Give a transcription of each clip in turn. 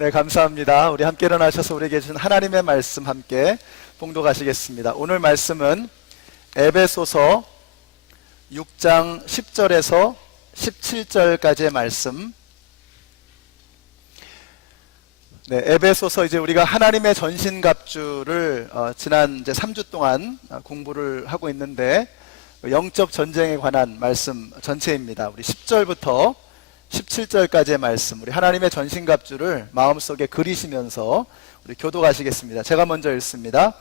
네, 감사합니다. 우리 함께 일어나셔서 우리에게 주신 하나님의 말씀 함께 봉독하시겠습니다. 오늘 말씀은 에베소서 6장 10절에서 17절까지의 말씀. 네, 에베소서 이제 우리가 하나님의 전신갑주를 지난 이제 3주 동안 공부를 하고 있는데 영적 전쟁에 관한 말씀 전체입니다. 우리 10절부터 17절까지의 말씀, 우리 하나님의 전신갑주를 마음속에 그리시면서 우리 교독하시겠습니다. 제가 먼저 읽습니다.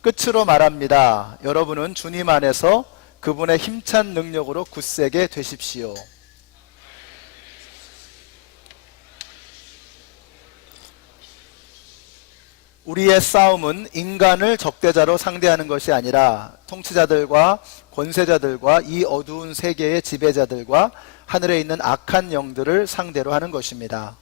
끝으로 말합니다. 여러분은 주님 안에서 그분의 힘찬 능력으로 굳세게 되십시오. 우리의 싸움은 인간을 적대자로 상대하는 것이 아니라 통치자들과 권세자들과 이 어두운 세계의 지배자들과 하늘에 있는 악한 영들을 상대로 하는 것입니다.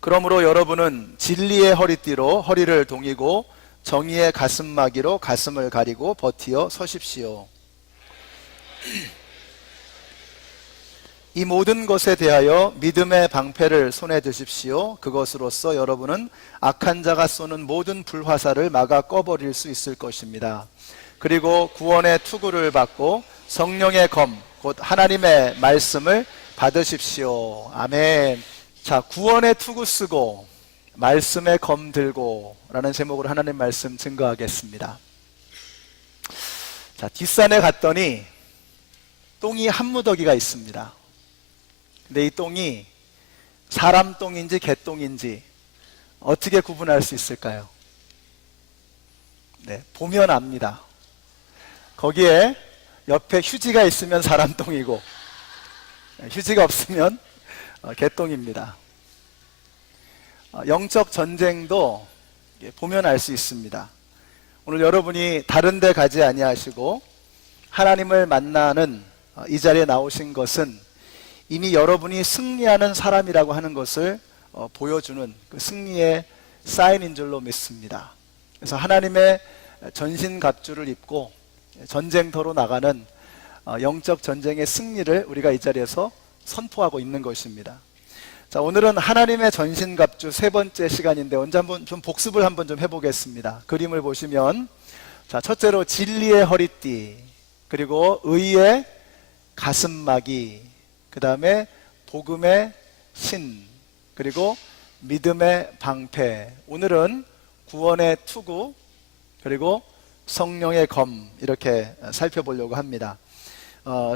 그러므로 여러분은 진리의 허리띠로 허리를 동이고 정의의 가슴막이로 가슴을 가리고 버티어 서십시오. 이 모든 것에 대하여 믿음의 방패를 손에 드십시오. 그것으로써 여러분은 악한 자가 쏘는 모든 불화살을 막아 꺼버릴 수 있을 것입니다. 그리고 구원의 투구를 받고 성령의 검, 곧 하나님의 말씀을 받으십시오. 아멘. 자, 구원의 투구 쓰고 말씀의 검 들고 라는 제목으로 하나님 말씀 증거하겠습니다. 자, 뒷산에 갔더니 똥이 한 무더기가 있습니다. 근데 이 똥이 사람 똥인지 개똥인지 어떻게 구분할 수 있을까요? 네, 보면 압니다. 거기에 옆에 휴지가 있으면 사람 똥이고 휴지가 없으면 개똥입니다. 영적 전쟁도 보면 알 수 있습니다. 오늘 여러분이 다른 데 가지 아니하시고 하나님을 만나는 이 자리에 나오신 것은 이미 여러분이 승리하는 사람이라고 하는 것을 보여주는 그 승리의 사인인 줄로 믿습니다. 그래서 하나님의 전신갑주를 입고 전쟁터로 나가는 영적 전쟁의 승리를 우리가 이 자리에서 선포하고 있는 것입니다. 자, 오늘은 하나님의 전신갑주 세 번째 시간인데 언제 한번 좀 복습을 한번 좀 해보겠습니다. 그림을 보시면, 자, 첫째로 진리의 허리띠, 그리고 의의 가슴막이, 그 다음에 복음의 신, 그리고 믿음의 방패. 오늘은 구원의 투구, 그리고 성령의 검, 이렇게 살펴보려고 합니다.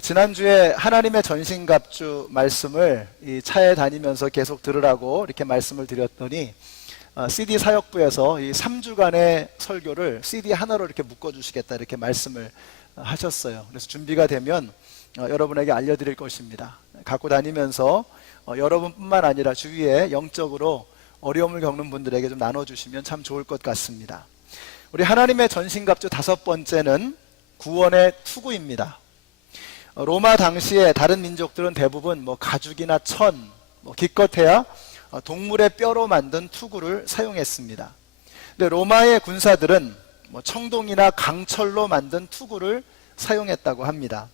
지난주에 하나님의 전신갑주 말씀을 이 차에 다니면서 계속 들으라고 이렇게 말씀을 드렸더니 CD 사역부에서 이 3주간의 설교를 CD 하나로 이렇게 묶어주시겠다 이렇게 말씀을 하셨어요. 그래서 준비가 되면 여러분에게 알려드릴 것입니다. 갖고 다니면서 여러분뿐만 아니라 주위에 영적으로 어려움을 겪는 분들에게 좀 나눠주시면 참 좋을 것 같습니다. 우리 하나님의 전신갑주 다섯 번째는 구원의 투구입니다. 로마 당시에 다른 민족들은 대부분 가죽이나 천, 기껏해야 동물의 뼈로 만든 투구를 사용했습니다. 근데 로마의 군사들은 청동이나 강철로 만든 투구를 사용했다고 합니다.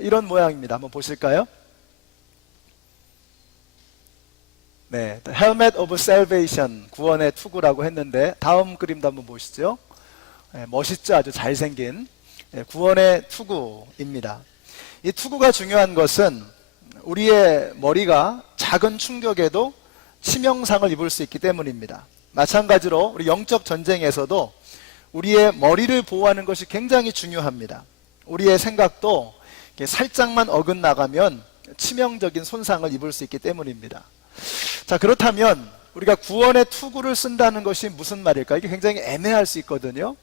이런 모양입니다. 한번 보실까요? 네, The Helmet of Salvation, 구원의 투구라고 했는데 다음 그림도 한번 보시죠. 네, 멋있죠? 아주 잘생긴 구원의 투구입니다. 이 투구가 중요한 것은 우리의 머리가 작은 충격에도 치명상을 입을 수 있기 때문입니다. 마찬가지로 우리 영적 전쟁에서도 우리의 머리를 보호하는 것이 굉장히 중요합니다. 우리의 생각도 살짝만 어긋나가면 치명적인 손상을 입을 수 있기 때문입니다. 자, 그렇다면 우리가 구원의 투구를 쓴다는 것이 무슨 말일까? 이게 굉장히 애매할 수 있거든요.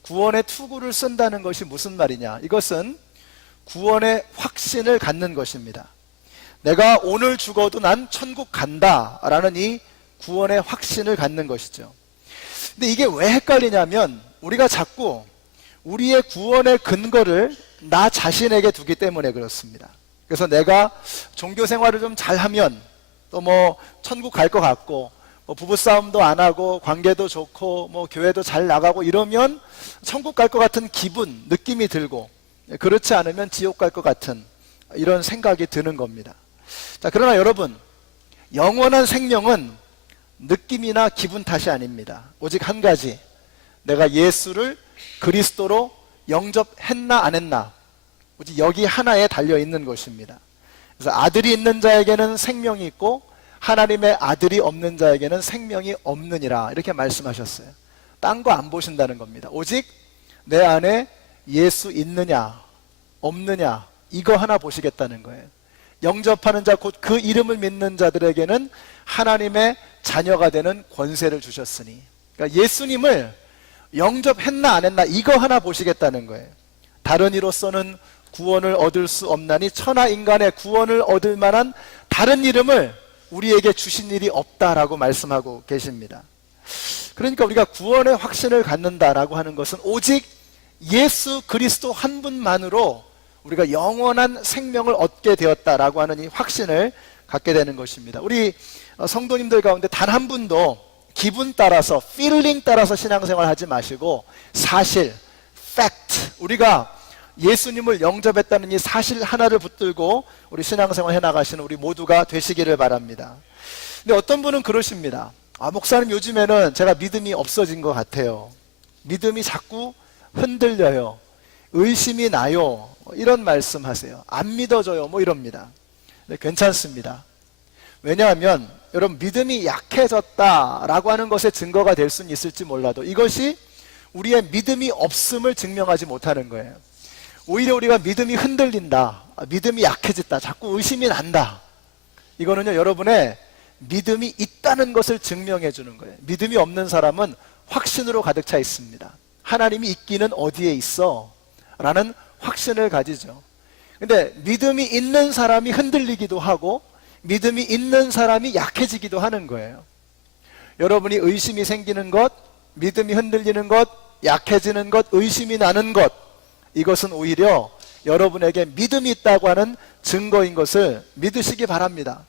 구원의 투구를 쓴다는 것이 무슨 말이냐? 이것은 구원의 확신을 갖는 것입니다. 내가 오늘 죽어도 난 천국 간다 라는 이 구원의 확신을 갖는 것이죠. 근데 이게 왜 헷갈리냐면 우리가 자꾸 우리의 구원의 근거를 나 자신에게 두기 때문에 그렇습니다. 그래서 내가 종교 생활을 좀 잘하면 또 천국 갈 것 같고 뭐 부부싸움도 안 하고 관계도 좋고 뭐 교회도 잘 나가고 이러면 천국 갈 것 같은 기분, 느낌이 들고, 그렇지 않으면 지옥 갈 것 같은 이런 생각이 드는 겁니다. 자, 그러나 여러분, 영원한 생명은 느낌이나 기분 탓이 아닙니다. 오직 한 가지, 내가 예수를 그리스도로 영접했나 안 했나, 오직 여기 하나에 달려있는 것입니다. 그래서 아들이 있는 자에게는 생명이 있고 하나님의 아들이 없는 자에게는 생명이 없느니라, 이렇게 말씀하셨어요. 딴 거 안 보신다는 겁니다. 오직 내 안에 예수 있느냐 없느냐, 이거 하나 보시겠다는 거예요. 영접하는 자, 곧 그 이름을 믿는 자들에게는 하나님의 자녀가 되는 권세를 주셨으니, 그러니까 예수님을 영접했나 안 했나, 이거 하나 보시겠다는 거예요. 다른 이로서는 구원을 얻을 수 없나니 천하 인간의 구원을 얻을 만한 다른 이름을 우리에게 주신 일이 없다라고 말씀하고 계십니다. 그러니까 우리가 구원의 확신을 갖는다라고 하는 것은 오직 예수 그리스도 한 분만으로 우리가 영원한 생명을 얻게 되었다라고 하는 이 확신을 갖게 되는 것입니다. 우리 성도님들 가운데 단 한 분도 기분 따라서, feeling 따라서 신앙생활 하지 마시고 사실, fact, 우리가 예수님을 영접했다는 이 사실 하나를 붙들고 우리 신앙생활 해나가시는 우리 모두가 되시기를 바랍니다. 근데 어떤 분은 그러십니다. 목사님, 요즘에는 제가 믿음이 없어진 것 같아요. 믿음이 자꾸 흔들려요. 의심이 나요. 이런 말씀하세요. 안 믿어져요. 뭐 이럽니다. 근데 괜찮습니다. 왜냐하면 여러분, 믿음이 약해졌다라고 하는 것의 증거가 될 수는 있을지 몰라도 이것이 우리의 믿음이 없음을 증명하지 못하는 거예요. 오히려 우리가 믿음이 흔들린다, 믿음이 약해졌다, 자꾸 의심이 난다, 이거는요, 여러분의 믿음이 있다는 것을 증명해 주는 거예요. 믿음이 없는 사람은 확신으로 가득 차 있습니다. 하나님이 있기는 어디에 있어? 라는 확신을 가지죠. 근데 믿음이 있는 사람이 흔들리기도 하고 믿음이 있는 사람이 약해지기도 하는 거예요. 여러분이 의심이 생기는 것, 믿음이 흔들리는 것, 약해지는 것, 의심이 나는 것, 이것은 오히려 여러분에게 믿음이 있다고 하는 증거인 것을 믿으시기 바랍니다.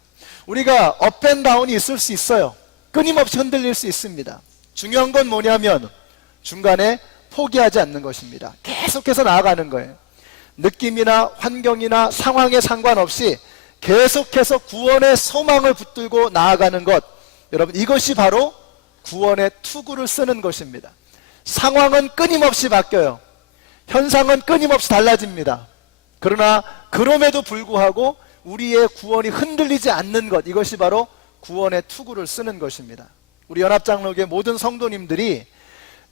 우리가 업앤다운이 있을 수 있어요. 끊임없이 흔들릴 수 있습니다. 중요한 건 뭐냐면 중간에 포기하지 않는 것입니다. 계속해서 나아가는 거예요. 느낌이나 환경이나 상황에 상관없이 계속해서 구원의 소망을 붙들고 나아가는 것, 여러분, 이것이 바로 구원의 투구를 쓰는 것입니다. 상황은 끊임없이 바뀌어요. 현상은 끊임없이 달라집니다. 그러나 그럼에도 불구하고 우리의 구원이 흔들리지 않는 것, 이것이 바로 구원의 투구를 쓰는 것입니다. 우리 연합장로교회 모든 성도님들이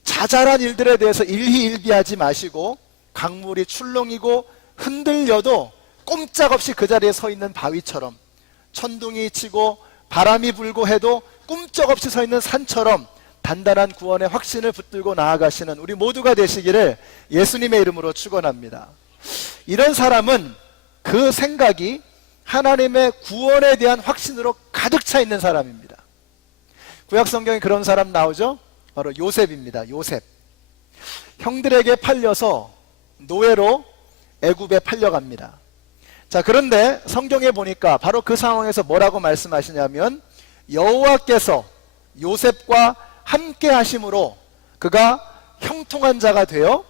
자잘한 일들에 대해서 일희일비하지 마시고 강물이 출렁이고 흔들려도 꼼짝없이 그 자리에 서 있는 바위처럼, 천둥이 치고 바람이 불고 해도 꼼짝없이 서 있는 산처럼 단단한 구원의 확신을 붙들고 나아가시는 우리 모두가 되시기를 예수님의 이름으로 축원합니다. 이런 사람은 그 생각이 하나님의 구원에 대한 확신으로 가득 차 있는 사람입니다. 구약 성경에 그런 사람 나오죠? 바로 요셉입니다. 요셉. 형들에게 팔려서 노예로 애굽에 팔려갑니다. 자, 그런데 성경에 보니까 바로 그 상황에서 뭐라고 말씀하시냐면 여호와께서 요셉과 함께 하심으로 그가 형통한 자가 되어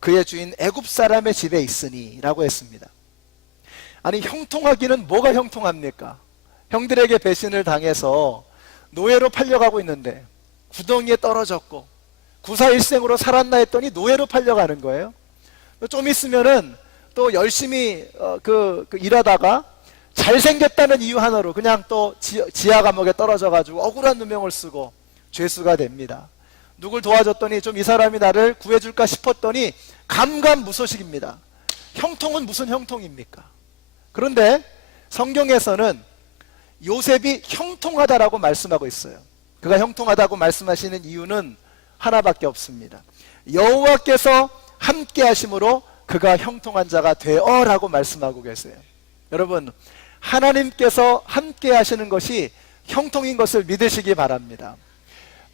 그의 주인 애굽 사람의 집에 있으니 라고 했습니다. 아니, 형통하기는 뭐가 형통합니까? 형들에게 배신을 당해서 노예로 팔려가고 있는데 구덩이에 떨어졌고 구사일생으로 살았나 했더니 노예로 팔려가는 거예요. 좀 있으면은 또 열심히 일하다가 잘생겼다는 이유 하나로 그냥 또 지하 감옥에 떨어져가지고 억울한 누명을 쓰고 죄수가 됩니다. 누굴 도와줬더니 좀 이 사람이 나를 구해줄까 싶었더니 감감무소식입니다. 형통은 무슨 형통입니까? 그런데 성경에서는 요셉이 형통하다라고 말씀하고 있어요. 그가 형통하다고 말씀하시는 이유는 하나밖에 없습니다. 여호와께서 함께 하심으로 그가 형통한 자가 되어라고 말씀하고 계세요. 여러분, 하나님께서 함께 하시는 것이 형통인 것을 믿으시기 바랍니다.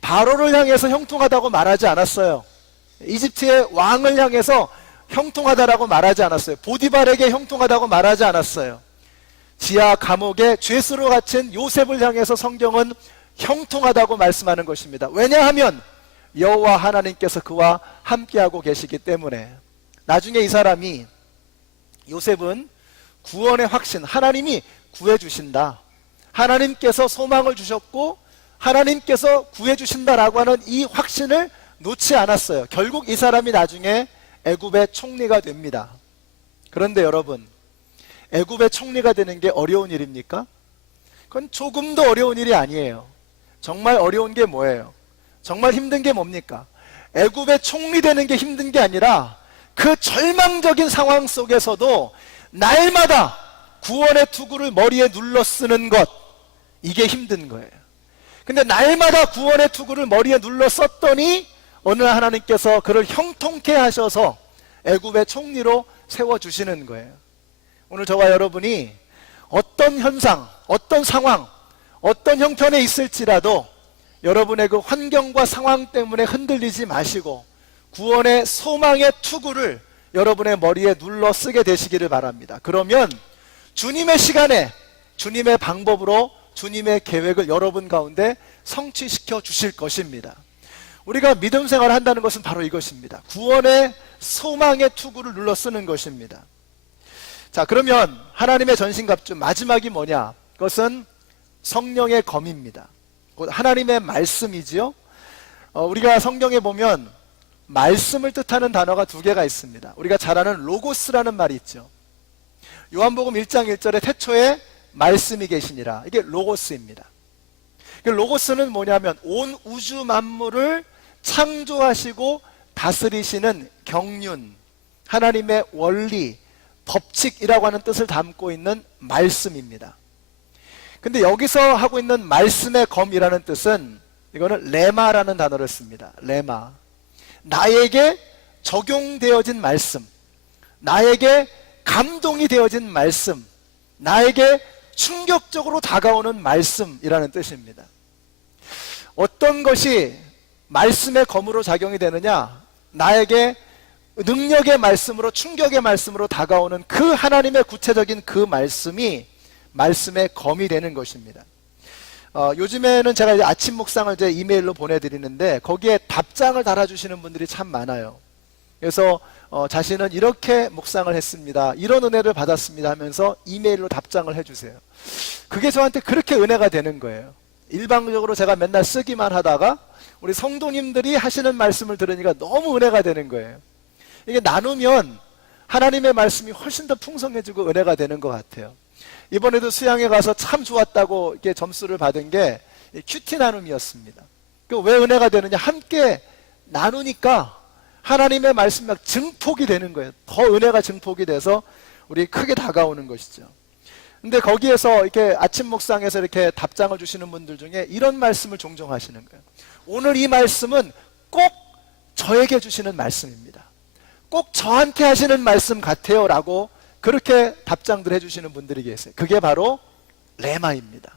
바로를 향해서 형통하다고 말하지 않았어요. 이집트의 왕을 향해서 형통하다라고 말하지 않았어요. 보디발에게 형통하다고 말하지 않았어요. 지하 감옥에 죄수로 갇힌 요셉을 향해서 성경은 형통하다고 말씀하는 것입니다. 왜냐하면 여호와 하나님께서 그와 함께하고 계시기 때문에. 나중에 이 사람이, 요셉은 구원의 확신, 하나님이 구해주신다, 하나님께서 소망을 주셨고 하나님께서 구해주신다라고 하는 이 확신을 놓지 않았어요. 결국 이 사람이 나중에 애굽의 총리가 됩니다. 그런데 여러분, 애굽의 총리가 되는 게 어려운 일입니까? 그건 조금도 어려운 일이 아니에요. 정말 어려운 게 뭐예요? 정말 힘든 게 뭡니까? 애굽의 총리 되는 게 힘든 게 아니라 그 절망적인 상황 속에서도 날마다 구원의 투구를 머리에 눌러 쓰는 것, 이게 힘든 거예요. 근데 날마다 구원의 투구를 머리에 눌러 썼더니 어느 날 하나님께서 그를 형통케 하셔서 애굽의 총리로 세워주시는 거예요. 오늘 저와 여러분이 어떤 현상, 어떤 상황, 어떤 형편에 있을지라도 여러분의 그 환경과 상황 때문에 흔들리지 마시고 구원의 소망의 투구를 여러분의 머리에 눌러 쓰게 되시기를 바랍니다. 그러면 주님의 시간에 주님의 방법으로 주님의 계획을 여러분 가운데 성취시켜 주실 것입니다. 우리가 믿음 생활을 한다는 것은 바로 이것입니다. 구원의 소망의 투구를 눌러 쓰는 것입니다. 자, 그러면 하나님의 전신갑주 마지막이 뭐냐? 그것은 성령의 검입니다. 곧 하나님의 말씀이지요. 우리가 성경에 보면 말씀을 뜻하는 단어가 두 개가 있습니다. 우리가 잘 아는 로고스라는 말이 있죠. 요한복음 1장 1절에 태초에 말씀이 계시니라, 이게 로고스입니다. 로고스는 뭐냐면 온 우주 만물을 창조하시고 다스리시는 경륜, 하나님의 원리, 법칙이라고 하는 뜻을 담고 있는 말씀입니다. 근데 여기서 하고 있는 말씀의 검이라는 뜻은, 이거는 레마라는 단어를 씁니다. 레마. 나에게 적용되어진 말씀, 나에게 감동이 되어진 말씀, 나에게 충격적으로 다가오는 말씀이라는 뜻입니다. 어떤 것이 말씀의 검으로 작용이 되느냐? 나에게 능력의 말씀으로, 충격의 말씀으로 다가오는 그 하나님의 구체적인 그 말씀이 말씀의 검이 되는 것입니다. 요즘에는 제가 이제 아침 묵상을 제 이메일로 보내드리는데 거기에 답장을 달아주시는 분들이 참 많아요. 그래서 자신은 이렇게 묵상을 했습니다, 이런 은혜를 받았습니다 하면서 이메일로 답장을 해주세요. 그게 저한테 그렇게 은혜가 되는 거예요. 일방적으로 제가 맨날 쓰기만 하다가 우리 성도님들이 하시는 말씀을 들으니까 너무 은혜가 되는 거예요. 이게 나누면 하나님의 말씀이 훨씬 더 풍성해지고 은혜가 되는 것 같아요. 이번에도 수양에 가서 참 좋았다고 이렇게 점수를 받은 게 큐티 나눔이었습니다. 왜 은혜가 되느냐? 함께 나누니까 하나님의 말씀이 막 증폭이 되는 거예요. 더 은혜가 증폭이 돼서 우리 크게 다가오는 것이죠. 근데 거기에서 이렇게 아침 묵상에서 이렇게 답장을 주시는 분들 중에 이런 말씀을 종종 하시는 거예요. 오늘 이 말씀은 꼭 저에게 주시는 말씀입니다. 꼭 저한테 하시는 말씀 같아요 라고 그렇게 답장들 해주시는 분들이 계세요. 그게 바로 레마입니다.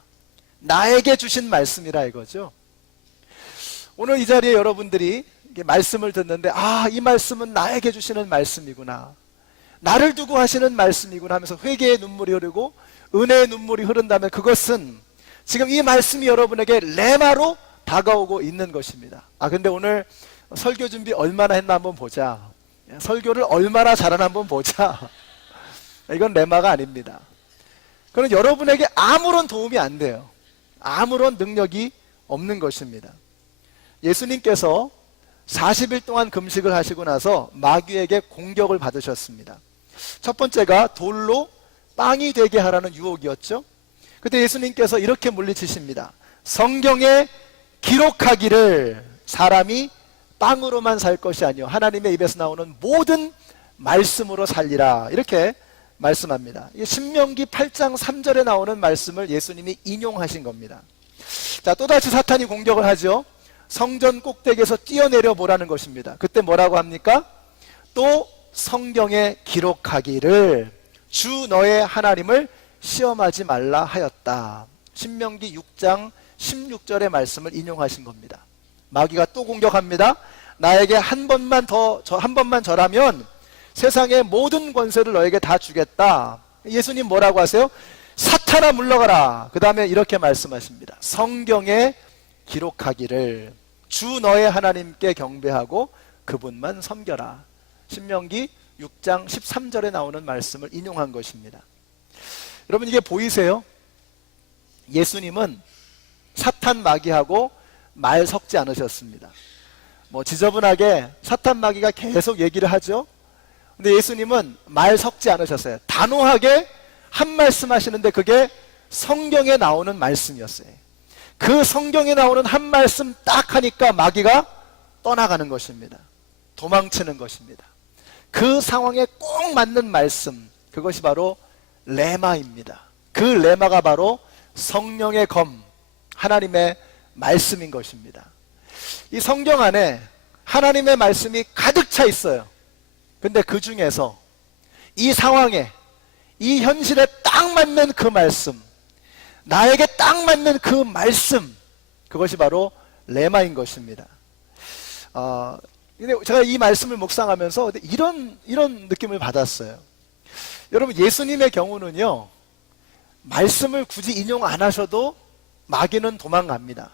나에게 주신 말씀이라 이거죠. 오늘 이 자리에 여러분들이 말씀을 듣는데, 아, 이 말씀은 나에게 주시는 말씀이구나, 나를 두고 하시는 말씀이구나 하면서 회개의 눈물이 흐르고 은혜의 눈물이 흐른다면 그것은 지금 이 말씀이 여러분에게 레마로 다가오고 있는 것입니다. 근데 오늘 설교 준비 얼마나 했나 한번 보자, 설교를 얼마나 잘하나 한번 보자, 이건 레마가 아닙니다. 그건 여러분에게 아무런 도움이 안 돼요. 아무런 능력이 없는 것입니다. 예수님께서 40일 동안 금식을 하시고 나서 마귀에게 공격을 받으셨습니다. 첫 번째가 돌로 빵이 되게 하라는 유혹이었죠. 그때 예수님께서 이렇게 물리치십니다. 성경에 기록하기를 사람이 빵으로만 살 것이 아니요 하나님의 입에서 나오는 모든 말씀으로 살리라, 이렇게 말씀합니다. 신명기 8장 3절에 나오는 말씀을 예수님이 인용하신 겁니다. 자, 또다시 사탄이 공격을 하죠. 성전 꼭대기에서 뛰어내려 보라는 것입니다. 그때 뭐라고 합니까? 또 성경에 기록하기를 주 너의 하나님을 시험하지 말라 하였다. 신명기 6장 16절의 말씀을 인용하신 겁니다. 마귀가 또 공격합니다. 나에게 한 번만 절하면 세상의 모든 권세를 너에게 다 주겠다. 예수님 뭐라고 하세요? 사탄아 물러가라. 그 다음에 이렇게 말씀하십니다. 성경에 기록하기를 주 너의 하나님께 경배하고 그분만 섬겨라. 신명기 6장 13절에 나오는 말씀을 인용한 것입니다. 여러분, 이게 보이세요? 예수님은 사탄 마귀하고 말 섞지 않으셨습니다. 지저분하게 사탄 마귀가 계속 얘기를 하죠. 근데 예수님은 말 섞지 않으셨어요. 단호하게 한 말씀 하시는데 그게 성경에 나오는 말씀이었어요. 그 성경에 나오는 한 말씀 딱 하니까 마귀가 떠나가는 것입니다. 도망치는 것입니다. 그 상황에 꼭 맞는 말씀, 그것이 바로 레마입니다. 그 레마가 바로 성령의 검, 하나님의 말씀인 것입니다. 이 성경 안에 하나님의 말씀이 가득 차 있어요. 근데 그 중에서 이 상황에, 이 현실에 딱 맞는 그 말씀, 나에게 딱 맞는 그 말씀, 그것이 바로 레마인 것입니다. 근데 제가 이 말씀을 묵상하면서 이런 느낌을 받았어요. 여러분, 예수님의 경우는요, 말씀을 굳이 인용 안 하셔도 마귀는 도망갑니다.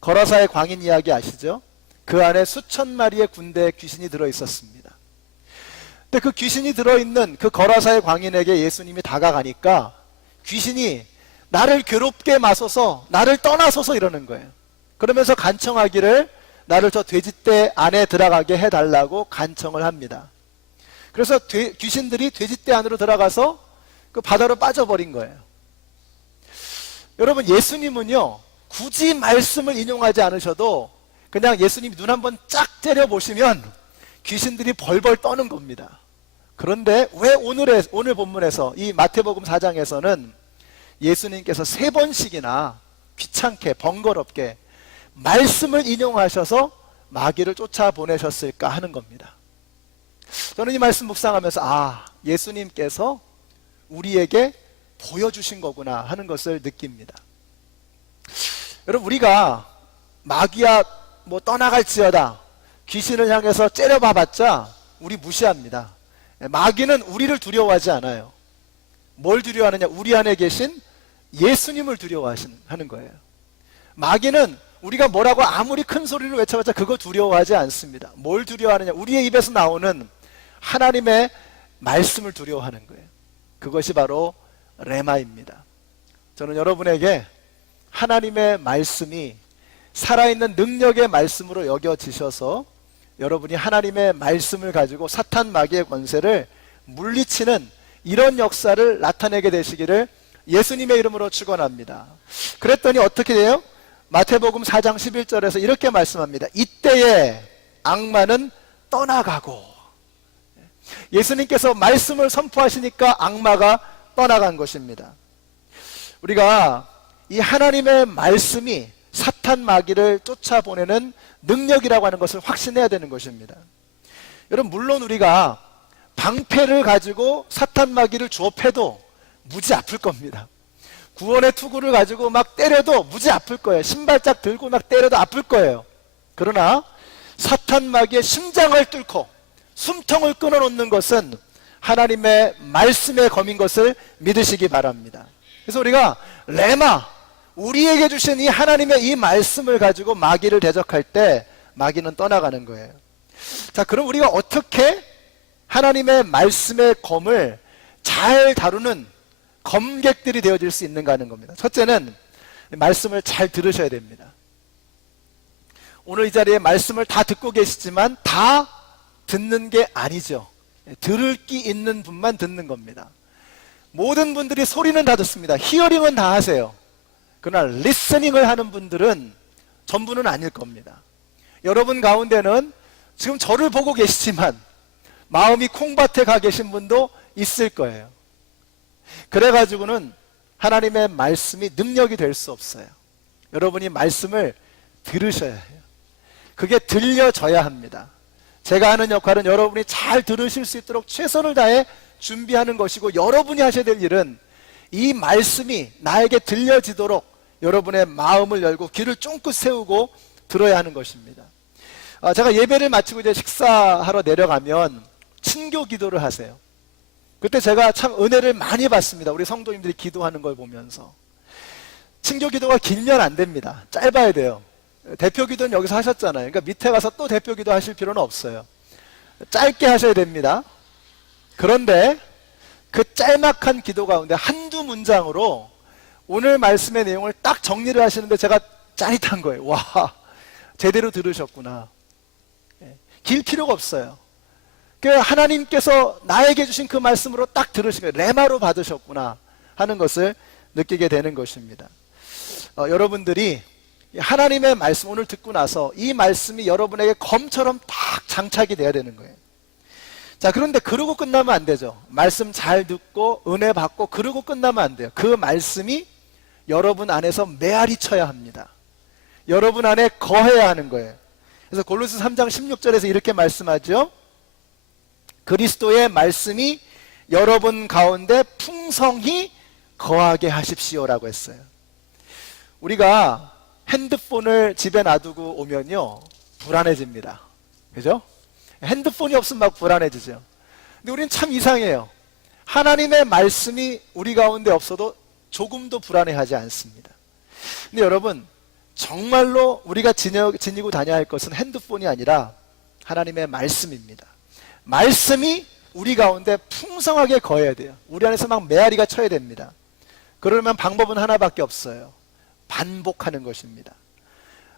거라사의 광인 이야기 아시죠? 그 안에 수천 마리의 군대의 귀신이 들어있었습니다. 근데 그 귀신이 들어있는 그 거라사의 광인에게 예수님이 다가가니까 귀신이 나를 괴롭게 마소서, 나를 떠나소서 이러는 거예요. 그러면서 간청하기를 나를 저 돼지떼 안에 들어가게 해달라고 간청을 합니다. 그래서 귀신들이 돼지떼 안으로 들어가서 그 바다로 빠져버린 거예요. 여러분, 예수님은요, 굳이 말씀을 인용하지 않으셔도 그냥 예수님이 눈 한번 쫙 째려보시면 귀신들이 벌벌 떠는 겁니다. 그런데 왜 오늘 본문에서 이 마태복음 4장에서는 예수님께서 3번씩이나 귀찮게 번거롭게 말씀을 인용하셔서 마귀를 쫓아보내셨을까 하는 겁니다. 저는 이 말씀 묵상하면서 예수님께서 우리에게 보여주신 거구나 하는 것을 느낍니다. 여러분, 우리가 마귀야 떠나갈지어다 귀신을 향해서 째려봐봤자 우리 무시합니다. 마귀는 우리를 두려워하지 않아요. 뭘 두려워하느냐? 우리 안에 계신 예수님을 두려워하는 거예요. 마귀는 우리가 뭐라고 아무리 큰 소리로 외쳐봤자 그거 두려워하지 않습니다. 뭘 두려워하느냐? 우리의 입에서 나오는 하나님의 말씀을 두려워하는 거예요. 그것이 바로 레마입니다. 저는 여러분에게 하나님의 말씀이 살아있는 능력의 말씀으로 여겨지셔서 여러분이 하나님의 말씀을 가지고 사탄 마귀의 권세를 물리치는 이런 역사를 나타내게 되시기를 예수님의 이름으로 축원합니다. 그랬더니 어떻게 돼요? 마태복음 4장 11절에서 이렇게 말씀합니다. 이때에 악마는 떠나가고. 예수님께서 말씀을 선포하시니까 악마가 떠나간 것입니다. 우리가 이 하나님의 말씀이 사탄 마귀를 쫓아보내는 능력이라고 하는 것을 확신해야 되는 것입니다. 여러분, 물론 우리가 방패를 가지고 사탄 마귀를 주업해도 무지 아플 겁니다. 구원의 투구를 가지고 막 때려도 무지 아플 거예요. 신발짝 들고 막 때려도 아플 거예요. 그러나 사탄 마귀의 심장을 뚫고 숨통을 끊어놓는 것은 하나님의 말씀의 검인 것을 믿으시기 바랍니다. 그래서 우리가 레마, 우리에게 주신 이 하나님의 이 말씀을 가지고 마귀를 대적할 때 마귀는 떠나가는 거예요. 자, 그럼 우리가 어떻게 하나님의 말씀의 검을 잘 다루는 검객들이 되어질 수 있는가 하는 겁니다. 첫째는 말씀을 잘 들으셔야 됩니다. 오늘 이 자리에 말씀을 다 듣고 계시지만 다 듣는 게 아니죠. 들을 끼 있는 분만 듣는 겁니다. 모든 분들이 소리는 다 듣습니다. 히어링은 다 하세요. 그러나 리스닝을 하는 분들은 전부는 아닐 겁니다. 여러분 가운데는 지금 저를 보고 계시지만 마음이 콩밭에 가 계신 분도 있을 거예요. 그래가지고는 하나님의 말씀이 능력이 될 수 없어요. 여러분이 말씀을 들으셔야 해요. 그게 들려져야 합니다. 제가 하는 역할은 여러분이 잘 들으실 수 있도록 최선을 다해 준비하는 것이고, 여러분이 하셔야 될 일은 이 말씀이 나에게 들려지도록 여러분의 마음을 열고 귀를 쫑긋 세우고 들어야 하는 것입니다. 제가 예배를 마치고 이제 식사하러 내려가면 친교 기도를 하세요. 그때 제가 참 은혜를 많이 받습니다. 우리 성도님들이 기도하는 걸 보면서. 친교 기도가 길면 안 됩니다. 짧아야 돼요. 대표기도는 여기서 하셨잖아요. 그러니까 밑에 가서 또 대표기도 하실 필요는 없어요. 짧게 하셔야 됩니다. 그런데 그 짤막한 기도 가운데 한두 문장으로 오늘 말씀의 내용을 딱 정리를 하시는데 제가 짜릿한 거예요. 와, 제대로 들으셨구나. 길 필요가 없어요. 하나님께서 나에게 주신 그 말씀으로 딱 들으신 거예요. 레마로 받으셨구나 하는 것을 느끼게 되는 것입니다. 여러분들이 하나님의 말씀 오늘 듣고 나서 이 말씀이 여러분에게 검처럼 딱 장착이 돼야 되는 거예요. 자, 그런데 그러고 끝나면 안 되죠. 말씀 잘 듣고 은혜 받고 그러고 끝나면 안 돼요. 그 말씀이 여러분 안에서 메아리 쳐야 합니다. 여러분 안에 거해야 하는 거예요. 그래서 골로새 3장 16절에서 이렇게 말씀하죠. 그리스도의 말씀이 여러분 가운데 풍성히 거하게 하십시오라고 했어요. 우리가 핸드폰을 집에 놔두고 오면요, 불안해집니다. 그죠? 핸드폰이 없으면 막 불안해지죠. 근데 우리는 참 이상해요. 하나님의 말씀이 우리 가운데 없어도 조금도 불안해하지 않습니다. 근데 여러분, 정말로 우리가 지니고 다녀야 할 것은 핸드폰이 아니라 하나님의 말씀입니다. 말씀이 우리 가운데 풍성하게 거해야 돼요. 우리 안에서 막 메아리가 쳐야 됩니다. 그러려면 방법은 하나밖에 없어요. 반복하는 것입니다.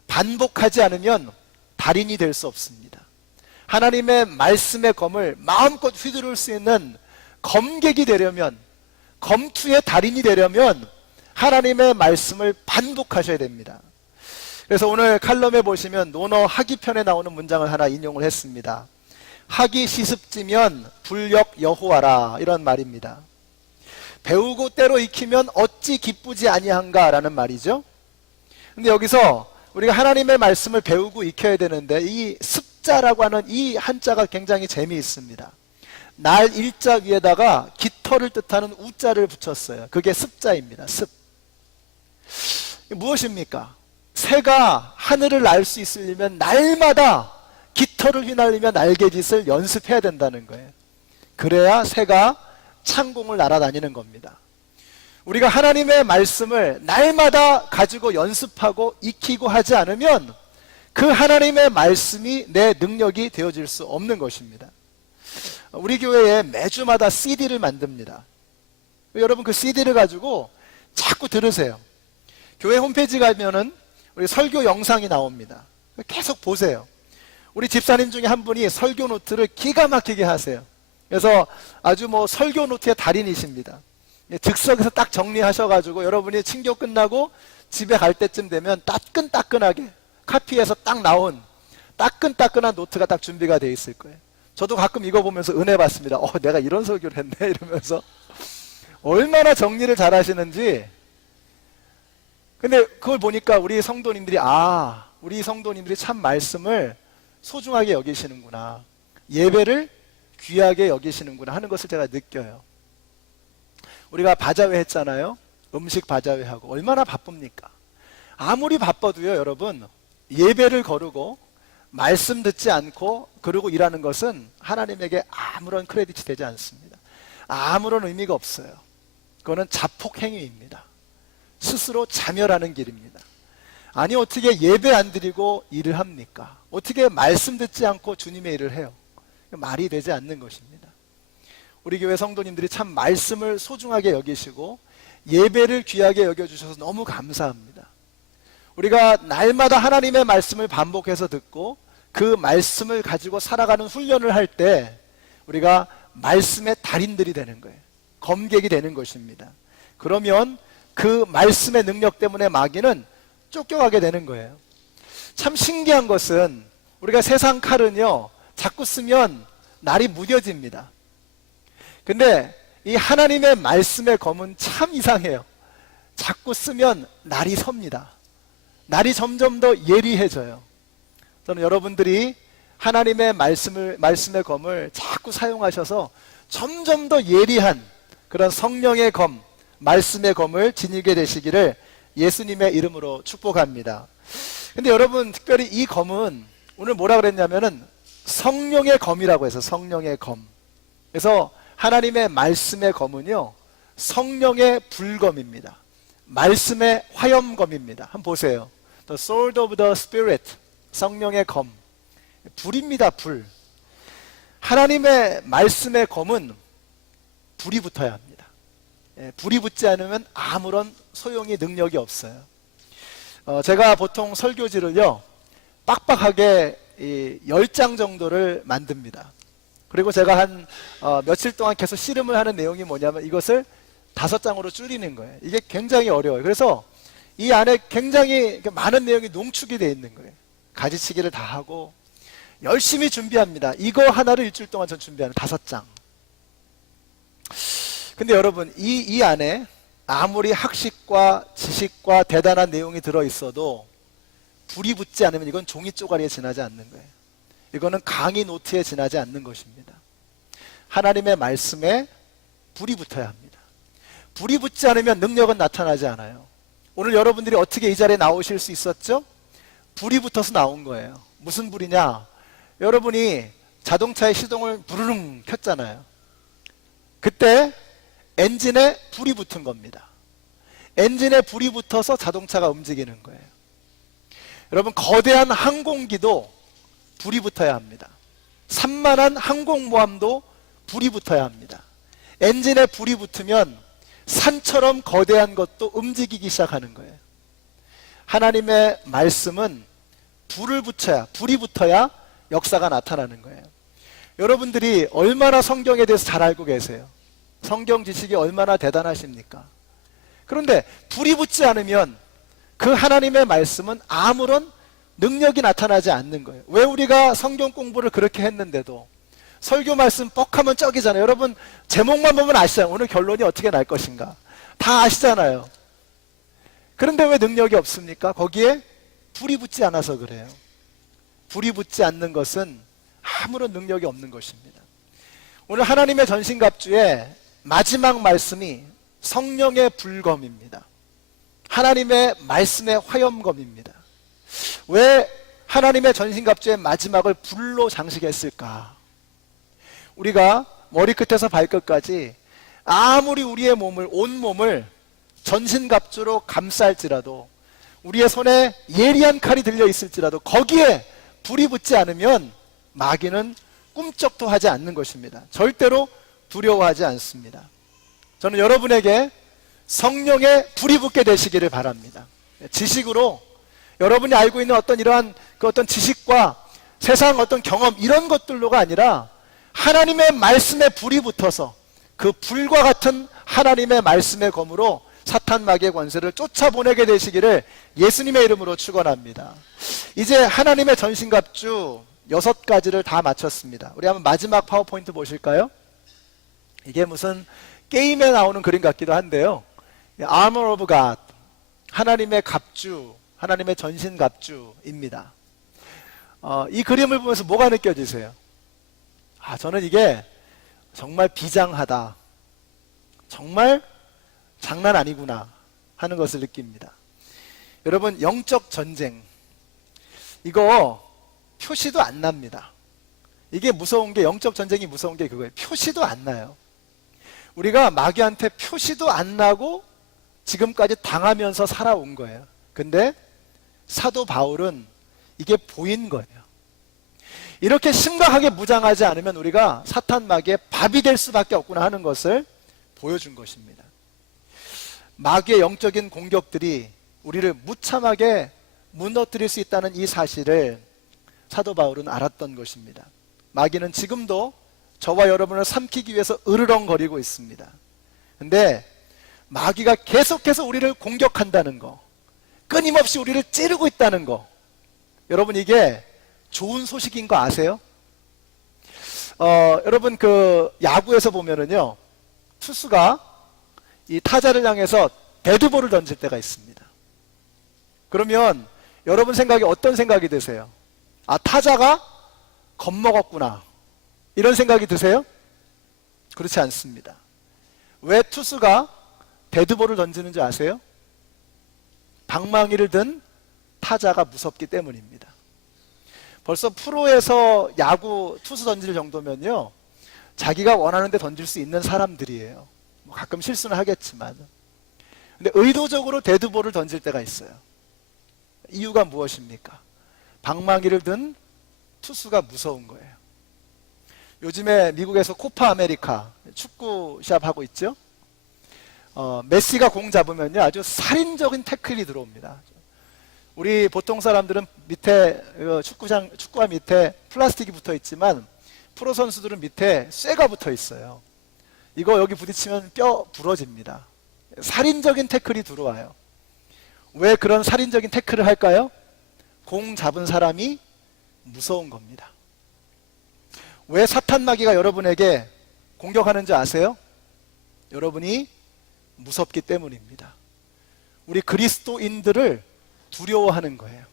반복하지 않으면 달인이 될 수 없습니다. 하나님의 말씀의 검을 마음껏 휘두를 수 있는 검객이 되려면, 검투의 달인이 되려면 하나님의 말씀을 반복하셔야 됩니다. 그래서 오늘 칼럼에 보시면 논어 하기 편에 나오는 문장을 하나 인용을 했습니다. 하기 시습지면 불역 여호와라, 이런 말입니다. 배우고 때로 익히면 어찌 기쁘지 아니한가 라는 말이죠. 근데 여기서 우리가 하나님의 말씀을 배우고 익혀야 되는데 이 습자라고 하는 이 한자가 굉장히 재미있습니다. 날 일자 위에다가 깃털을 뜻하는 우자를 붙였어요. 그게 습자입니다. 습. 무엇입니까? 새가 하늘을 날 수 있으려면 날마다 깃털을 휘날리며 날개짓을 연습해야 된다는 거예요. 그래야 새가 창공을 날아다니는 겁니다. 우리가 하나님의 말씀을 날마다 가지고 연습하고 익히고 하지 않으면 그 하나님의 말씀이 내 능력이 되어질 수 없는 것입니다. 우리 교회에 매주마다 CD를 만듭니다. 여러분, 그 CD를 가지고 자꾸 들으세요. 교회 홈페이지 가면은 우리 설교 영상이 나옵니다. 계속 보세요. 우리 집사님 중에 한 분이 설교 노트를 기가 막히게 하세요. 그래서 아주 설교 노트의 달인이십니다. 즉석에서 딱 정리하셔가지고 여러분이 친교 끝나고 집에 갈 때쯤 되면 따끈따끈하게 카피해서 딱 나온 따끈따끈한 노트가 딱 준비가 돼 있을 거예요. 저도 가끔 이거 보면서 은혜 받습니다. 내가 이런 설교를 했네 이러면서. 얼마나 정리를 잘 하시는지. 근데 그걸 보니까 우리 성도님들이 참 말씀을 소중하게 여기시는구나, 예배를 귀하게 여기시는구나 하는 것을 제가 느껴요. 우리가 바자회 했잖아요. 음식 바자회 하고 얼마나 바쁩니까? 아무리 바빠도요, 여러분, 예배를 거르고 말씀 듣지 않고 그러고 일하는 것은 하나님에게 아무런 크레딧이 되지 않습니다. 아무런 의미가 없어요. 그거는 자폭행위입니다. 스스로 자멸하는 길입니다. 아니, 어떻게 예배 안 드리고 일을 합니까? 어떻게 말씀 듣지 않고 주님의 일을 해요? 말이 되지 않는 것입니다. 우리 교회 성도님들이 참 말씀을 소중하게 여기시고 예배를 귀하게 여겨주셔서 너무 감사합니다. 우리가 날마다 하나님의 말씀을 반복해서 듣고 그 말씀을 가지고 살아가는 훈련을 할 때 우리가 말씀의 달인들이 되는 거예요. 검객이 되는 것입니다. 그러면 그 말씀의 능력 때문에 마귀는 쫓겨가게 되는 거예요. 참 신기한 것은 우리가 세상 칼은요, 자꾸 쓰면 날이 무뎌집니다. 근데 이 하나님의 말씀의 검은 참 이상해요. 자꾸 쓰면 날이 섭니다. 날이 점점 더 예리해져요. 저는 여러분들이 하나님의 말씀의 검을 자꾸 사용하셔서 점점 더 예리한 그런 성령의 검, 말씀의 검을 지니게 되시기를 예수님의 이름으로 축복합니다. 근데 여러분, 특별히 이 검은 오늘 뭐라 그랬냐면은 성령의 검이라고 해서 성령의 검. 그래서 하나님의 말씀의 검은요, 성령의 불검입니다. 말씀의 화염검입니다. 한번 보세요. The sword of the Spirit, 성령의 검, 불입니다. 불. 하나님의 말씀의 검은 불이 붙어야 합니다. 불이 붙지 않으면 아무런 소용이 능력이 없어요. 제가 보통 설교지를요 빡빡하게 10장 정도를 만듭니다. 그리고 제가 한 며칠 동안 계속 씨름을 하는 내용이 뭐냐면 이것을 5장으로 줄이는 거예요. 이게 굉장히 어려워요. 그래서 이 안에 굉장히 많은 내용이 농축이 되어 있는 거예요. 가지치기를 다 하고 열심히 준비합니다. 이거 하나를 일주일 동안 전 준비하는 5장. 근데 여러분 이 안에 아무리 학식과 지식과 대단한 내용이 들어있어도 불이 붙지 않으면 이건 종이 쪼가리에 지나지 않는 거예요. 이거는 강의 노트에 지나지 않는 것입니다. 하나님의 말씀에 불이 붙어야 합니다. 불이 붙지 않으면 능력은 나타나지 않아요. 오늘 여러분들이 어떻게 이 자리에 나오실 수 있었죠? 불이 붙어서 나온 거예요. 무슨 불이냐? 여러분이 자동차의 시동을 부르릉 켰잖아요. 그때 엔진에 불이 붙은 겁니다. 엔진에 불이 붙어서 자동차가 움직이는 거예요. 여러분 거대한 항공기도 불이 붙어야 합니다. 산만한 항공모함도 불이 붙어야 합니다. 엔진에 불이 붙으면 산처럼 거대한 것도 움직이기 시작하는 거예요. 하나님의 말씀은 불이 붙어야 역사가 나타나는 거예요. 여러분들이 얼마나 성경에 대해서 잘 알고 계세요? 성경 지식이 얼마나 대단하십니까? 그런데 불이 붙지 않으면 그 하나님의 말씀은 아무런 능력이 나타나지 않는 거예요. 왜 우리가 성경 공부를 그렇게 했는데도 설교 말씀 뻑하면 쩍이잖아요. 여러분 제목만 보면 아시잖아요. 오늘 결론이 어떻게 날 것인가 다 아시잖아요. 그런데 왜 능력이 없습니까? 거기에 불이 붙지 않아서 그래요. 불이 붙지 않는 것은 아무런 능력이 없는 것입니다. 오늘 하나님의 전신갑주의 마지막 말씀이 성령의 불검입니다. 하나님의 말씀의 화염검입니다. 왜 하나님의 전신갑주의 마지막을 불로 장식했을까? 우리가 머리끝에서 발끝까지 아무리 우리의 몸을, 온몸을 전신갑주로 감쌀지라도 우리의 손에 예리한 칼이 들려 있을지라도 거기에 불이 붙지 않으면 마귀는 꿈쩍도 하지 않는 것입니다. 절대로 두려워하지 않습니다. 저는 여러분에게 성령의 불이 붙게 되시기를 바랍니다. 지식으로 여러분이 알고 있는 어떤 이러한 그 어떤 지식과 세상 어떤 경험 이런 것들로가 아니라 하나님의 말씀에 불이 붙어서 그 불과 같은 하나님의 말씀의 검으로 사탄 마귀의 권세를 쫓아보내게 되시기를 예수님의 이름으로 축원합니다. 이제 하나님의 전신갑주 6가지를 다 마쳤습니다. 우리 한번 마지막 파워포인트 보실까요? 이게 무슨 게임에 나오는 그림 같기도 한데요. Armor of God, 하나님의 갑주, 하나님의 전신갑주입니다. 이 그림을 보면서 뭐가 느껴지세요? 저는 이게 정말 비장하다, 정말 장난 아니구나 하는 것을 느낍니다. 여러분 영적 전쟁 이거 표시도 안 납니다. 이게 무서운 게 영적 전쟁이 무서운 게 그거예요. 표시도 안 나요. 우리가 마귀한테 표시도 안 나고 지금까지 당하면서 살아온 거예요. 근데 사도 바울은 이게 보인 거예요. 이렇게 심각하게 무장하지 않으면 우리가 사탄 마귀의 밥이 될 수밖에 없구나 하는 것을 보여준 것입니다. 마귀의 영적인 공격들이 우리를 무참하게 무너뜨릴 수 있다는 이 사실을 사도 바울은 알았던 것입니다. 마귀는 지금도 저와 여러분을 삼키기 위해서 으르렁거리고 있습니다. 근데 마귀가 계속해서 우리를 공격한다는 거, 끊임없이 우리를 찌르고 있다는 거, 여러분 이게 좋은 소식인 거 아세요? 여러분 그 야구에서 보면은요, 투수가 이 타자를 향해서 데드볼을 던질 때가 있습니다. 그러면 여러분 생각에 어떤 생각이 드세요? 타자가 겁먹었구나 이런 생각이 드세요? 그렇지 않습니다. 왜 투수가 데드볼을 던지는지 아세요? 방망이를 든 타자가 무섭기 때문입니다. 벌써 프로에서 야구 투수 던질 정도면요, 자기가 원하는 데 던질 수 있는 사람들이에요. 가끔 실수는 하겠지만. 근데 의도적으로 데드볼을 던질 때가 있어요. 이유가 무엇입니까? 방망이를 든 투수가 무서운 거예요. 요즘에 미국에서 코파 아메리카 축구 시합 하고 있죠. 메시가 공 잡으면요 아주 살인적인 태클이 들어옵니다. 우리 보통 사람들은 밑에 축구화 밑에 플라스틱이 붙어 있지만 프로 선수들은 밑에 쇠가 붙어 있어요. 이거 여기 부딪히면 뼈 부러집니다. 살인적인 태클이 들어와요. 왜 그런 살인적인 태클을 할까요? 공 잡은 사람이 무서운 겁니다. 왜 사탄 마귀가 여러분에게 공격하는지 아세요? 여러분이 무섭기 때문입니다. 우리 그리스도인들을 두려워하는 거예요.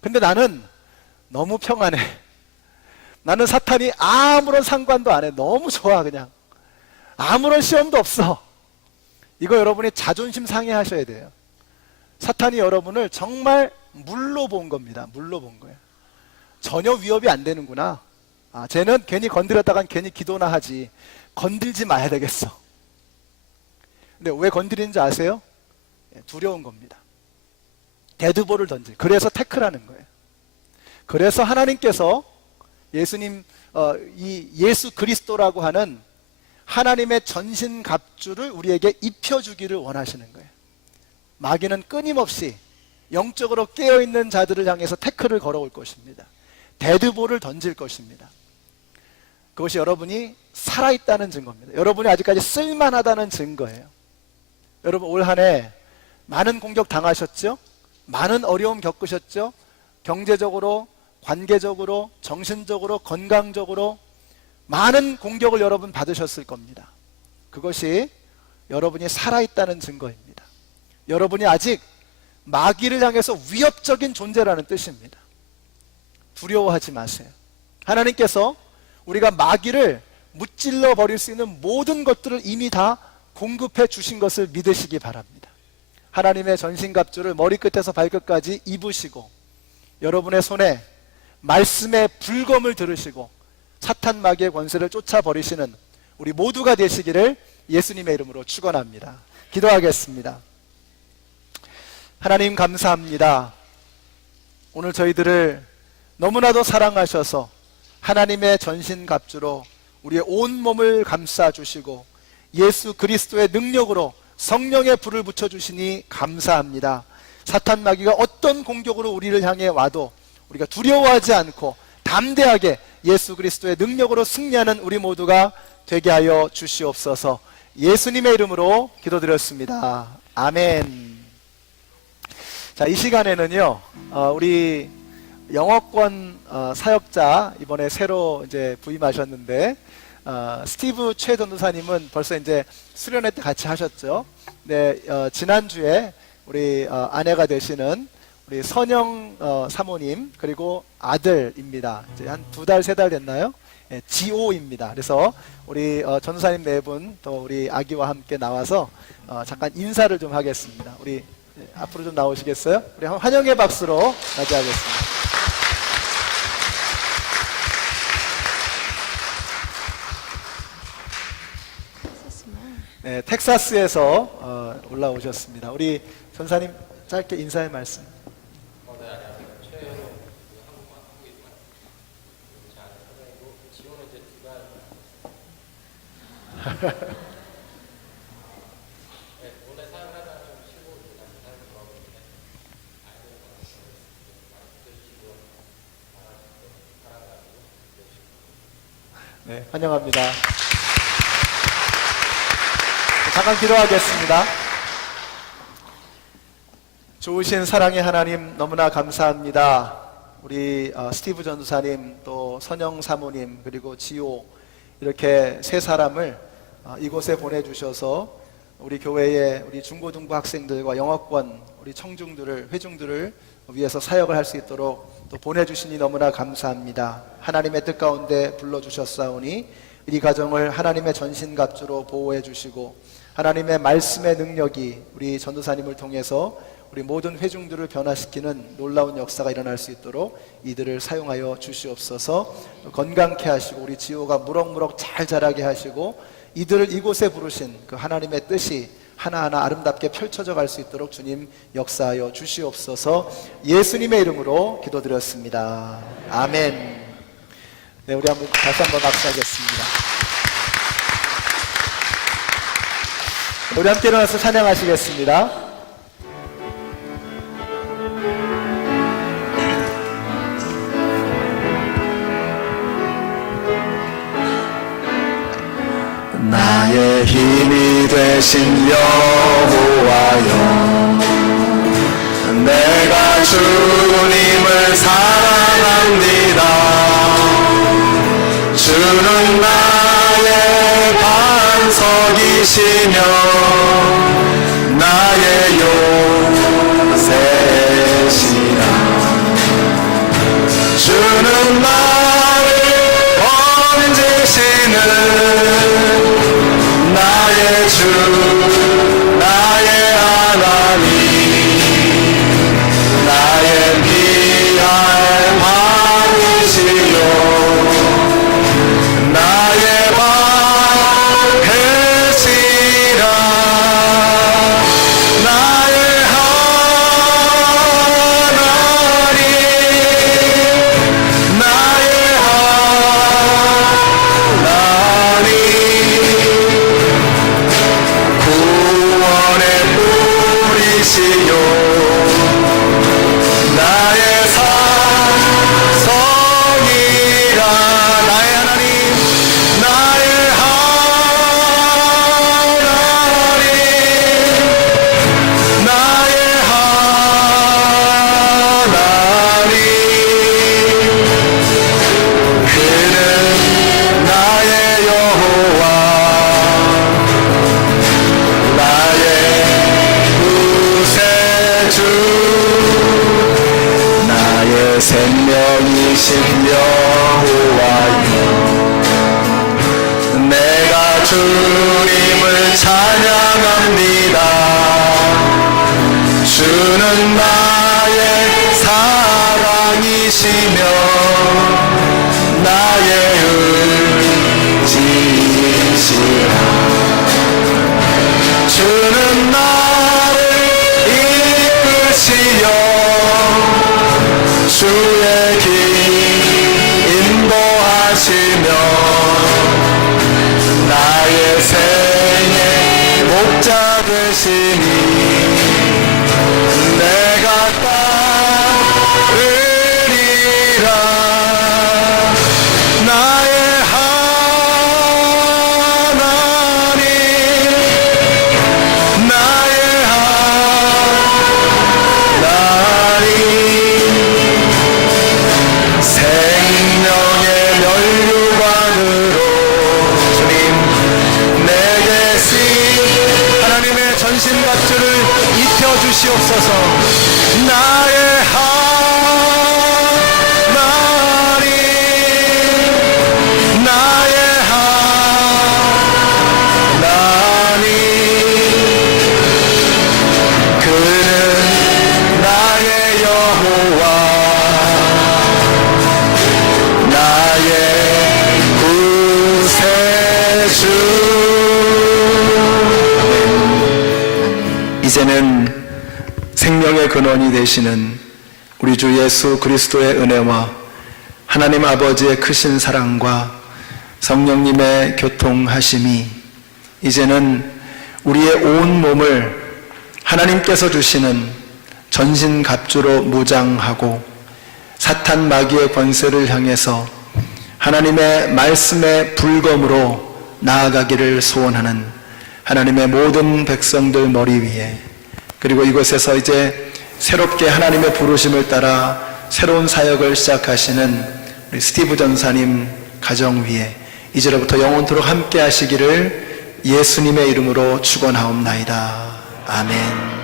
근데 나는 너무 평안해. 나는 사탄이 아무런 상관도 안 해. 너무 좋아 그냥. 아무런 시험도 없어. 이거 여러분이 자존심 상해하셔야 돼요. 사탄이 여러분을 정말 물로 본 겁니다. 물로 본 거예요. 전혀 위협이 안 되는구나. 쟤는 괜히 건드렸다간 괜히 기도나 하지. 건들지 마야 되겠어. 근데 왜 건드리는지 아세요? 두려운 겁니다. 데드볼을 그래서 태클하는 거예요. 그래서 하나님께서 이 예수 그리스도라고 하는 하나님의 전신갑주를 우리에게 입혀주기를 원하시는 거예요. 마귀는 끊임없이 영적으로 깨어있는 자들을 향해서 태클을 걸어올 것입니다. 데드볼을 던질 것입니다. 그것이 여러분이 살아있다는 증거입니다. 여러분이 아직까지 쓸만하다는 증거예요. 여러분 올 한 해 많은 공격 당하셨죠? 많은 어려움 겪으셨죠? 경제적으로, 관계적으로, 정신적으로, 건강적으로 많은 공격을 여러분 받으셨을 겁니다. 그것이 여러분이 살아있다는 증거입니다. 여러분이 아직 마귀를 향해서 위협적인 존재라는 뜻입니다. 두려워하지 마세요. 하나님께서 우리가 마귀를 무찔러 버릴 수 있는 모든 것들을 이미 다 공급해 주신 것을 믿으시기 바랍니다. 하나님의 전신갑주를 머리끝에서 발끝까지 입으시고 여러분의 손에 말씀의 불검을 들으시고 사탄 마귀의 권세를 쫓아버리시는 우리 모두가 되시기를 예수님의 이름으로 축원합니다. 기도하겠습니다. 하나님 감사합니다. 오늘 저희들을 너무나도 사랑하셔서 하나님의 전신갑주로 우리의 온몸을 감싸주시고 예수 그리스도의 능력으로 성령의 불을 붙여주시니 감사합니다. 사탄 마귀가 어떤 공격으로 우리를 향해 와도 우리가 두려워하지 않고 담대하게 예수 그리스도의 능력으로 승리하는 우리 모두가 되게 하여 주시옵소서. 예수님의 이름으로 기도드렸습니다. 아멘. 자, 이 시간에는요, 우리 영어권 사역자 이번에 새로 이제 부임하셨는데 스티브 최 전도사님은 벌써 이제 수련회 때 같이 하셨죠. 네, 지난주에 우리 아내가 되시는 우리 선영 사모님 그리고 아들입니다. 이제 한 2달, 3달 됐나요? 네, 지오입니다. 그래서 우리 전도사님 네 분 또 우리 아기와 함께 나와서 잠깐 인사를 좀 하겠습니다. 우리 앞으로 좀 나오시겠어요? 우리 환영의 박수로 맞이하겠습니다. 네, 텍사스에서 올라오셨습니다. 우리 전사님 짧게 인사의 말씀. 네, 안녕하세요. 최현우 한국만 하고 있고요. 제 아는 선생이고 지원은 이제 2달. 네, 원래 사역하다 좀 쉬고 이제 다시 사역 들어가고 있는데 아이들을 많이 들어주시고 많아지고 사랑해가지고 들어주시고. 네, 환영합니다. 잠깐 기도하겠습니다. 좋으신 사랑의 하나님 너무나 감사합니다. 우리 스티브 전도사님 또 선영 사모님 그리고 지호 이렇게 세 사람을 이곳에 보내주셔서 우리 교회의 우리 중고등부 학생들과 영어권 우리 청중들을 회중들을 위해서 사역을 할 수 있도록 또 보내주시니 너무나 감사합니다. 하나님의 뜻 가운데 불러주셨사오니 이 가정을 하나님의 전신갑주로 보호해 주시고 하나님의 말씀의 능력이 우리 전도사님을 통해서 우리 모든 회중들을 변화시키는 놀라운 역사가 일어날 수 있도록 이들을 사용하여 주시옵소서. 건강케 하시고 우리 지호가 무럭무럭 잘 자라게 하시고 이들을 이곳에 부르신 그 하나님의 뜻이 하나하나 아름답게 펼쳐져 갈 수 있도록 주님 역사하여 주시옵소서. 예수님의 이름으로 기도드렸습니다. 아멘. 네, 우리 다시 한번 박수하겠습니다. 우리 함께 일어나서 찬양하시겠습니다. 나의 힘이 되신 여호와여, 내가 주님을 사랑합니다. 주는 나의 반석이시며 나의 요새시라. 주는 나를 건지시는 나의 주, 나의 하나님, 나의 피할 왕이시요, 나의 방패시라. 나의 하나님, 나의 하나님, 구원의 뿌리시요, 나의 산성이라. 나의 하나님, 나의 하나님, 나의 하나님, 그는 나의 여호와, 나의 구세주, 나의 생명이신 여호와여, 내가 주님을 찬양합니다. 주는 나의 사랑이시며 나의 의지시라. 주는 나를 이끄시어 주의 길 인도하시며 나의 생의 목자 되시니 내가 따르리라. 나의 하나님, 나의 하나님, 생명의 면류관으로 주님 내게 쓰인 하나님의 전신갑주를 입혀주시옵소서. 나의 하나님, 나의 하나님, 그는 나의 여호와, 나의 구세주. 이제는 생명의 근원이 되시는 우리 주 예수 그리스도의 은혜와 하나님 아버지의 크신 사랑과 성령님의 교통하심이 이제는 우리의 온 몸을 하나님께서 주시는 전신갑주로 무장하고 사탄 마귀의 권세를 향해서 하나님의 말씀의 불검으로 나아가기를 소원하는 하나님의 모든 백성들 머리 위에, 그리고 이곳에서 이제 새롭게 하나님의 부르심을 따라 새로운 사역을 시작하시는 우리 스티브 전사님 가정 위에 이제로부터 영원토록 함께 하시기를 예수님의 이름으로 축원하옵나이다. 아멘.